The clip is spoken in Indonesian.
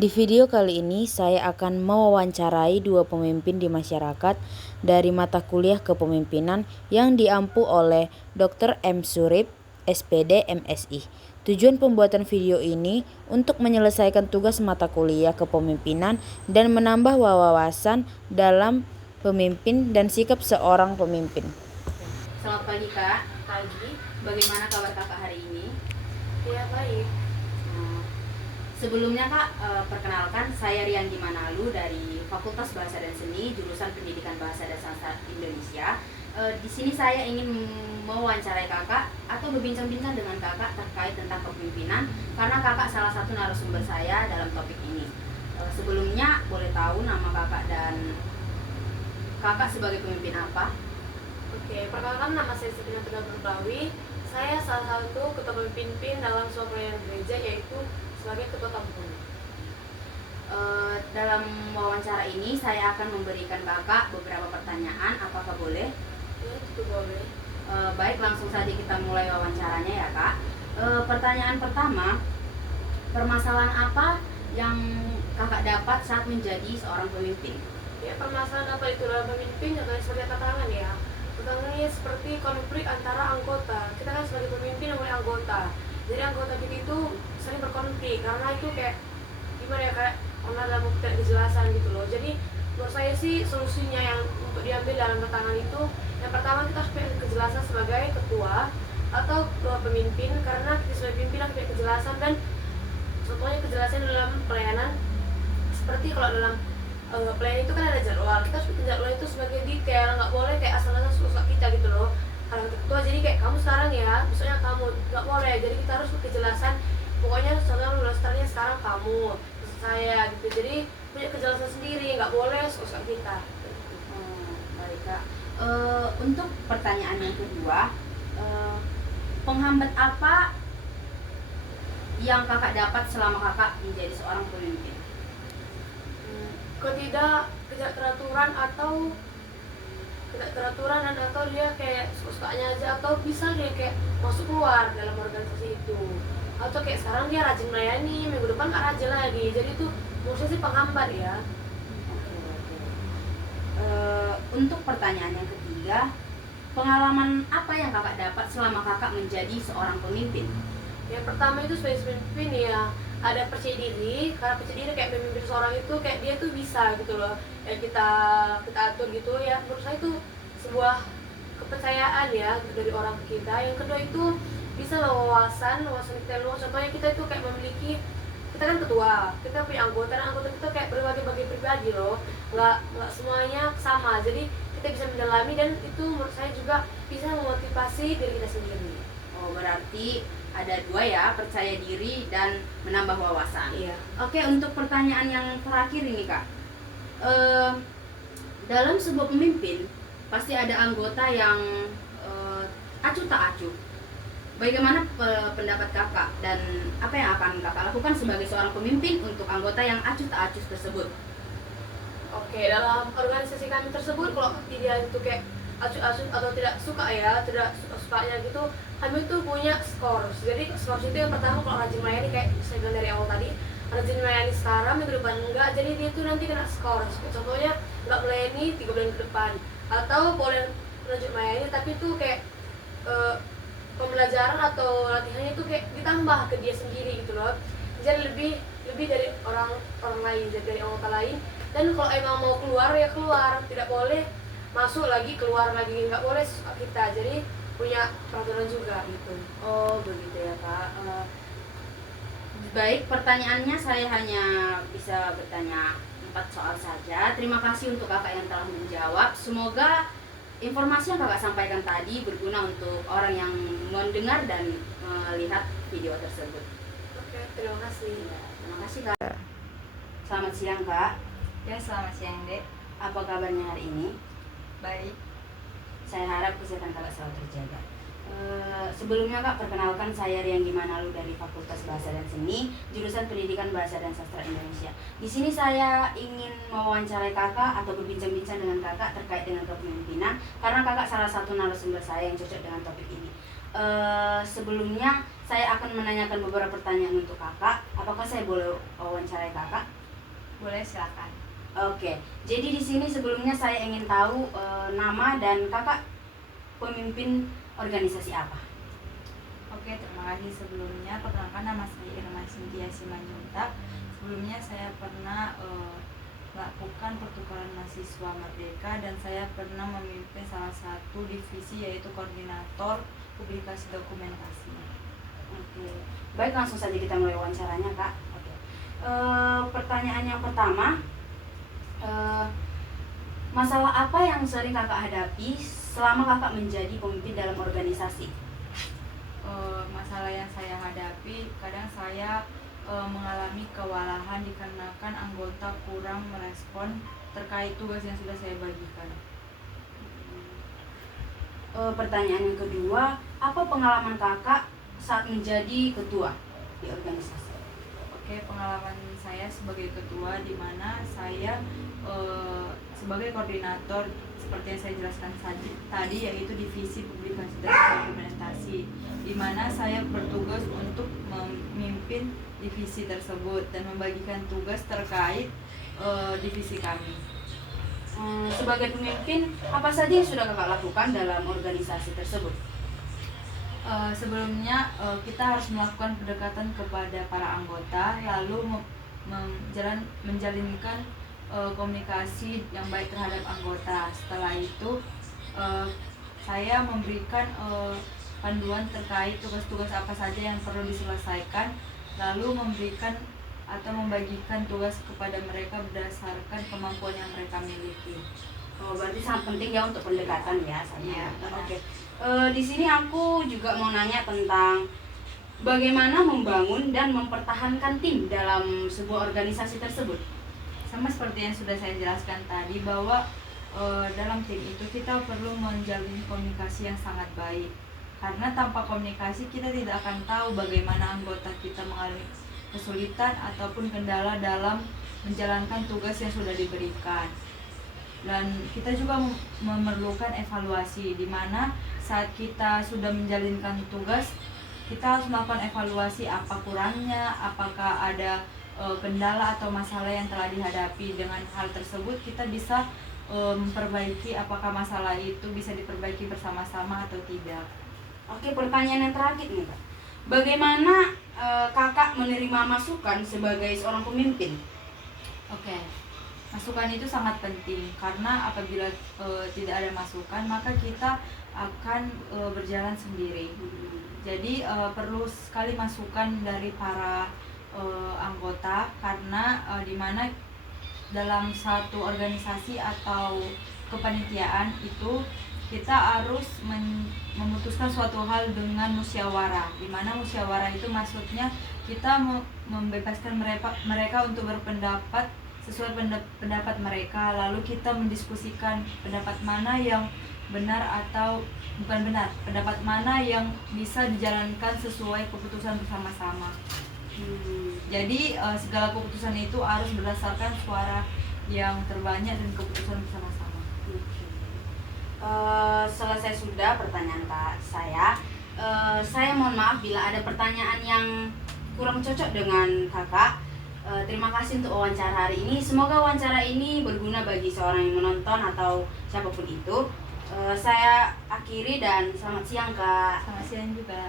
Di video kali ini saya akan mewawancarai dua pemimpin di masyarakat dari mata kuliah kepemimpinan yang diampu oleh Dr. M. Surip, SPD MSI. Tujuan pembuatan video ini untuk menyelesaikan tugas mata kuliah kepemimpinan dan menambah wawasan dalam pemimpin dan sikap seorang pemimpin. Selamat pagi Kak. Pagi. Bagaimana kabar Kakak hari ini? Ya, baik. Sebelumnya Kak, perkenalkan saya Riandi Manalu dari Fakultas Bahasa dan Seni, jurusan Pendidikan Bahasa dan Sastra Indonesia. Di sini saya ingin mewawancarai Kakak atau berbincang-bincang dengan Kakak terkait tentang kepemimpinan, karena Kakak salah satu narasumber saya dalam topik ini. Sebelumnya boleh tahu nama Kakak dan Kakak sebagai pemimpin apa? Oke, perkenalkan nama saya Siti Prawi. Saya salah satu ketua pemimpin dalam suatu pelayanan gereja, yaitu sebagai ketua tampung. Dalam wawancara ini saya akan memberikan Kakak beberapa pertanyaan, apakah boleh? Ya, itu boleh. Baik, langsung saja kita mulai wawancaranya ya Kak. Pertanyaan pertama, permasalahan apa yang Kakak dapat saat menjadi seorang pemimpin? Ya, permasalahan apa itu dalam pemimpin? Jangan seperti tantangan ya. Tantangannya seperti konflik antara anggota. Kita kan sebagai pemimpin oleh anggota. Jadi anggota kita itu sering berkonflik karena itu kayak gimana ya, kayak karena dalam kejelasan gitu loh. Jadi menurut saya sih solusinya yang untuk diambil dalam tantangan itu, yang pertama kita harus punya kejelasan sebagai ketua atau ketua pemimpin, karena kita sebagai pimpinan punya kejelasan, dan contohnya kejelasan dalam pelayanan. Seperti kalau dalam pelayanan itu kan ada jadwal, kita harus bikin jadwal itu sebagai detail, nggak boleh kayak asal-asal suka kita gitu loh. Kalau ketua jadi kayak kamu sekarang ya, besoknya kamu, nggak boleh. Jadi kita harus kejelasan, pokoknya contohnya rosternya sekarang kamu, besok saya gitu. Jadi punya kejelasan sendiri, nggak boleh suka kita. Baik Kak. Untuk pertanyaan yang kedua, penghambat apa yang Kakak dapat selama Kakak menjadi seorang pemimpin? Ketidakteraturan dan atau dia kayak suka-sukanya aja, atau bisa dia kayak masuk keluar dalam organisasi itu, atau kayak sekarang dia rajin melayani, minggu depan nggak rajin lagi. Jadi itu maksudnya sih penghambat ya. Untuk pertanyaan yang ketiga, pengalaman apa yang Kakak dapat selama Kakak menjadi seorang pemimpin? Yang pertama itu sebagai pemimpin ya, ada percaya diri. Karena percaya diri kayak memimpin seorang itu kayak dia tuh bisa gitu loh, ya kita atur gitu ya. Menurut saya itu sebuah kepercayaan ya dari orang ke kita. Yang kedua itu bisa wawasan kita luas. Contohnya kita itu kayak memiliki, kita kan ketua, kita punya anggota, dan anggota kita kayak berbagai pribadi loh, nggak semuanya sama. Jadi kita bisa mendalami, dan itu menurut saya juga bisa memotivasi diri kita sendiri. Oh, berarti ada dua ya, percaya diri dan menambah wawasan. Iya. Oke, untuk pertanyaan yang terakhir ini Kak, dalam sebuah pemimpin pasti ada anggota yang acuh tak acuh. Bagaimana pendapat Kakak dan apa yang akan Kakak lakukan sebagai seorang pemimpin untuk anggota yang acuh tak acuh tersebut? Oke, dalam organisasi kami tersebut, kalau dia itu kayak acuh-acuh atau tidak suka ya, tidak sukanya gitu, kami tuh punya skors. Jadi skors itu yang pertama, kalau rajin melayani kayak saya bilang dari awal tadi, rajin melayani sekarang, minggu depan enggak, jadi dia tuh nanti kena skors. Contohnya nggak melayani 3 bulan ke depan, atau boleh lanjut melayani tapi tuh kayak pembelajaran atau latihannya itu kayak ditambah ke dia sendiri gitu loh. Jadi lebih dari orang lain, jadi dari anggota lain. Dan kalau emang mau keluar ya keluar, tidak boleh masuk lagi keluar lagi, nggak boleh suka kita. Jadi punya peraturan juga gitu. Oh begitu ya Kak. Baik, pertanyaannya saya hanya bisa bertanya 4 soal saja. Terima kasih untuk Kakak yang telah menjawab. Semoga informasi yang Kakak sampaikan tadi berguna untuk orang yang mendengar dan melihat video tersebut. Oke, terima kasih. Ya, terima kasih Kak. Selamat siang Kak. Ya, selamat siang, Dek. Apa kabarnya hari ini? Baik. Saya harap kesehatan Kakak selalu terjaga. Sebelumnya Kak, perkenalkan saya Riandi Manalu dari Fakultas Bahasa dan Seni, jurusan Pendidikan Bahasa dan Sastra Indonesia. Di sini saya ingin mewawancarai Kakak atau berbincang-bincang dengan Kakak terkait dengan kepemimpinan, karena Kakak salah satu narasumber saya yang cocok dengan topik ini. Sebelumnya saya akan menanyakan beberapa pertanyaan untuk Kakak. apakah saya boleh wawancarai kakak? Boleh, silakan. Oke, jadi di sini sebelumnya saya ingin tahu nama dan kakak pemimpin organisasi apa? Oke, terima kasih. Sebelumnya perkenalkan, nama saya Irma Cynthia Simanjuntak. Sebelumnya saya pernah melakukan pertukaran mahasiswa Merdeka dan saya pernah memimpin salah satu divisi, yaitu koordinator publikasi dokumentasi. Oke, baik, langsung saja kita mulai wawancaranya, Kak. Oke. Pertanyaan yang pertama, masalah apa yang sering kakak hadapi selama kakak menjadi pemimpin dalam organisasi? Masalah yang saya hadapi, kadang saya mengalami kewalahan dikarenakan anggota kurang merespon terkait tugas yang sudah saya bagikan. Pertanyaan yang kedua, apa pengalaman kakak saat menjadi ketua di organisasi? Oke, pengalaman saya sebagai ketua, di mana saya sebagai koordinator seperti yang saya jelaskan tadi, yaitu divisi publikasi dan dokumentasi, di mana saya bertugas untuk memimpin divisi tersebut dan membagikan tugas terkait divisi kami. Sebagai pemimpin, apa saja yang sudah kakak lakukan dalam organisasi tersebut? Sebelumnya kita harus melakukan pendekatan kepada para anggota, lalu menjalinkan komunikasi yang baik terhadap anggota. Setelah itu saya memberikan panduan terkait tugas-tugas apa saja yang perlu diselesaikan, lalu memberikan atau membagikan tugas kepada mereka berdasarkan kemampuan yang mereka miliki. Oh, berarti sangat penting ya untuk pendekatan ya. Iya, benar. Oke. Di sini aku juga mau nanya tentang bagaimana membangun dan mempertahankan tim dalam sebuah organisasi tersebut. Sama seperti yang sudah saya jelaskan tadi, bahwa dalam tim itu kita perlu menjalin komunikasi yang sangat baik. Karena tanpa komunikasi kita tidak akan tahu bagaimana anggota kita mengalami kesulitan ataupun kendala dalam menjalankan tugas yang sudah diberikan. Dan kita juga memerlukan evaluasi, di mana saat kita sudah menjalankan tugas, kita harus melakukan evaluasi apa kurangnya, apakah ada kendala atau masalah yang telah dihadapi. Dengan hal tersebut kita bisa memperbaiki apakah masalah itu bisa diperbaiki bersama-sama atau tidak. Oke, pertanyaan yang terakhir nih, Kak. Bagaimana kakak menerima masukan sebagai seorang pemimpin? Oke, masukan itu sangat penting, karena apabila tidak ada masukan maka kita akan berjalan sendiri. Jadi perlu sekali masukan dari para anggota, karena dimana dalam satu organisasi atau kepanitiaan itu kita harus memutuskan suatu hal dengan musyawarah, di mana musyawarah itu maksudnya kita membebaskan mereka untuk berpendapat sesuai pendapat mereka, lalu kita mendiskusikan pendapat mana yang benar atau bukan benar, pendapat mana yang bisa dijalankan sesuai keputusan bersama-sama. Jadi segala keputusan itu harus berdasarkan suara yang terbanyak dan keputusan bersama-sama. Selesai sudah pertanyaan Kak saya. Saya mohon maaf bila ada pertanyaan yang kurang cocok dengan kakak. Terima kasih untuk wawancara hari ini. Semoga wawancara ini berguna bagi seorang yang menonton atau siapapun itu. Saya akhiri dan selamat siang, Kak. Selamat siang juga.